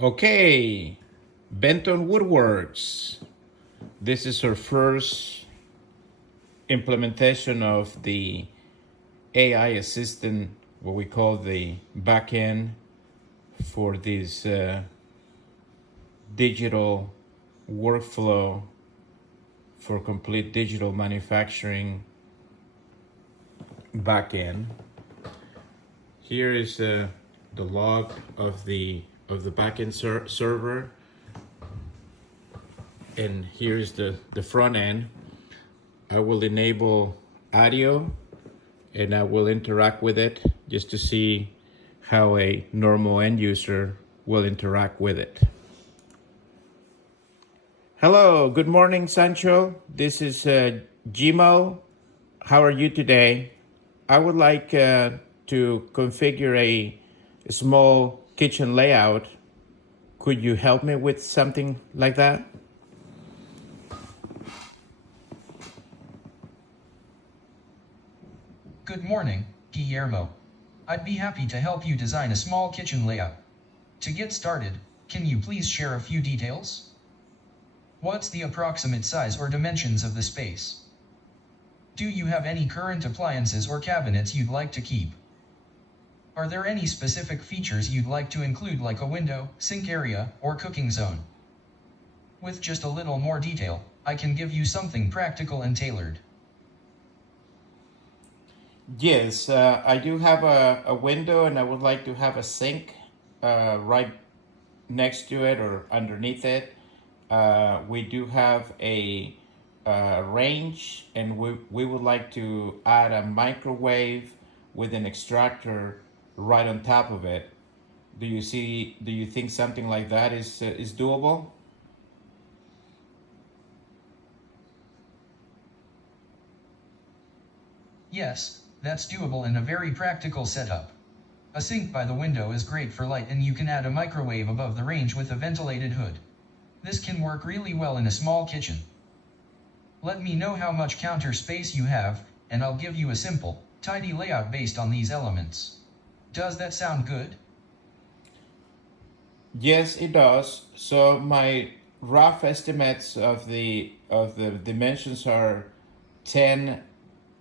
Okay, Benton Woodworks. This is our first implementation of the AI assistant, what we call the backend for this digital workflow for complete digital manufacturing backend. Here is the log of the backend server, and here's the front end. I will enable audio and I will interact with it just to see how a normal end user will interact with it. Hello, good morning, Sancho. This is Gmo. How are you today? I would like to configure a small kitchen layout. Could you help me with something like that? Good morning, Guillermo. I'd be happy to help you design a small kitchen layout. To get started, can you please share a few details? What's the approximate size or dimensions of the space? Do you have any current appliances or cabinets you'd like to keep? Are there any specific features you'd like to include, like a window, sink area, or cooking zone? With just a little more detail, I can give you something practical and tailored. Yes, I do have a window and I would like to have a sink right next to it or underneath it. We do have a range, and we would like to add a microwave with an extractor right on top of it. Do you think something like that is doable? Yes, that's doable and a very practical setup. A sink by the window is great for light, and you can add a microwave above the range with a ventilated hood. This can work really well in a small kitchen. Let me know how much counter space you have, and I'll give you a simple, tidy layout based on these elements. Does that sound good? Yes, it does. So my rough estimates of the dimensions are 10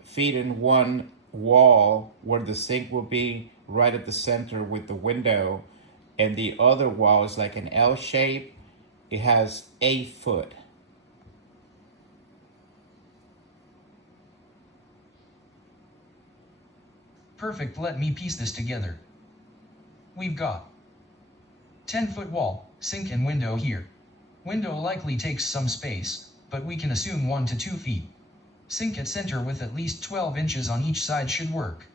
feet in one wall, where the sink will be right at the center with the window, and the other wall is like an L shape. It has 8 foot. Perfect, let me piece this together. We've got 10-foot wall, sink and window here. Window likely takes some space, but we can assume 1 to 2 feet. Sink at center with at least 12 inches on each side should work.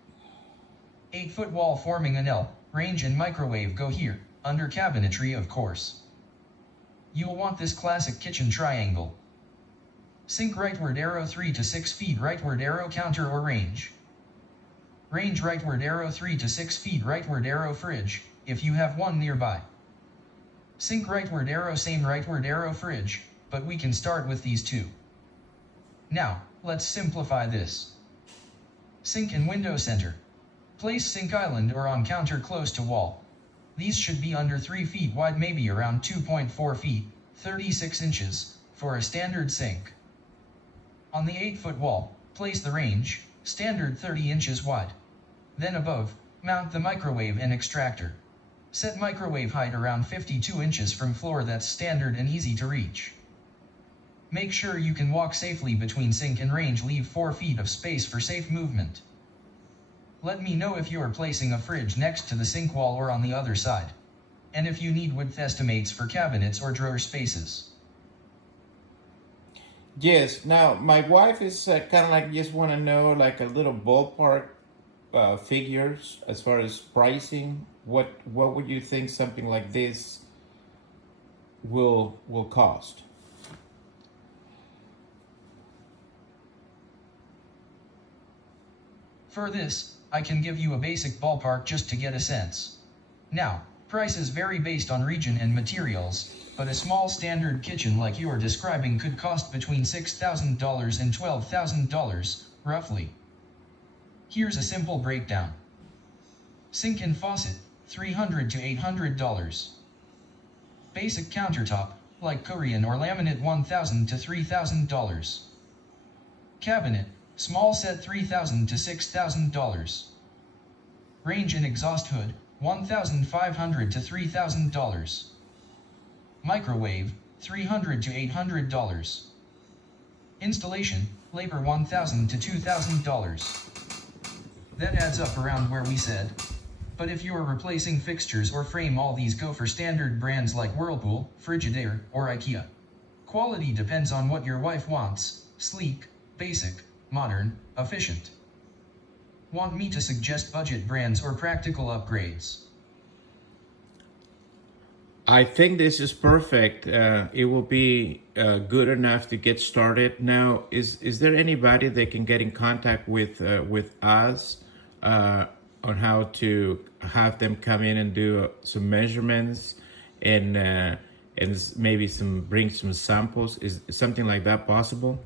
8-foot wall forming an L, range and microwave go here, under cabinetry of course. You'll want this classic kitchen triangle. Sink rightward arrow 3 to 6 feet, rightward arrow counter or range. Range rightward arrow 3 to 6 feet, rightward arrow fridge, if you have one nearby. Sink rightward arrow, same rightward arrow fridge, but we can start with these two. Now, let's simplify this. Sink and window center. Place sink island or on counter close to wall. These should be under 3 feet wide, maybe around 2.4 feet, 36 inches, for a standard sink. On the 8-foot wall, place the range, standard 30 inches wide. Then above, mount the microwave and extractor. Set microwave height around 52 inches from floor, that's standard and easy to reach. Make sure you can walk safely between sink and range, leave 4 feet of space for safe movement. Let me know if you are placing a fridge next to the sink wall or on the other side, and if you need width estimates for cabinets or drawer spaces. Yes. Now my wife is kind of like just want to know like a little ballpark figures as far as pricing. What would you think something like this will cost? For this, I can give you a basic ballpark just to get a sense. Now, prices vary based on region and materials, but a small standard kitchen like you're describing could cost between $6,000 and $12,000, roughly. Here's a simple breakdown. Sink and faucet, $300 to $800. Basic countertop, like Korean or laminate $1,000 to $3,000. Cabinet, small set $3,000 to $6,000. Range and exhaust hood, $1,500 to $3,000. Microwave, $300 to $800. Installation, labor $1,000 to $2,000. That adds up around where we said. But if you're replacing fixtures or frame, all these go for standard brands like Whirlpool, Frigidaire, or IKEA. Quality depends on what your wife wants: sleek, basic, modern, efficient. Want me to suggest budget brands or practical upgrades? I think this is perfect. It will be good enough to get started. Now, is there anybody that can get in contact with us on how to have them come in and do some measurements and maybe bring some samples? Is something like that possible?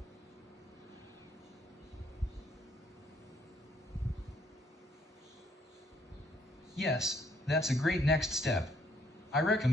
Yes, that's a great next step. I recommend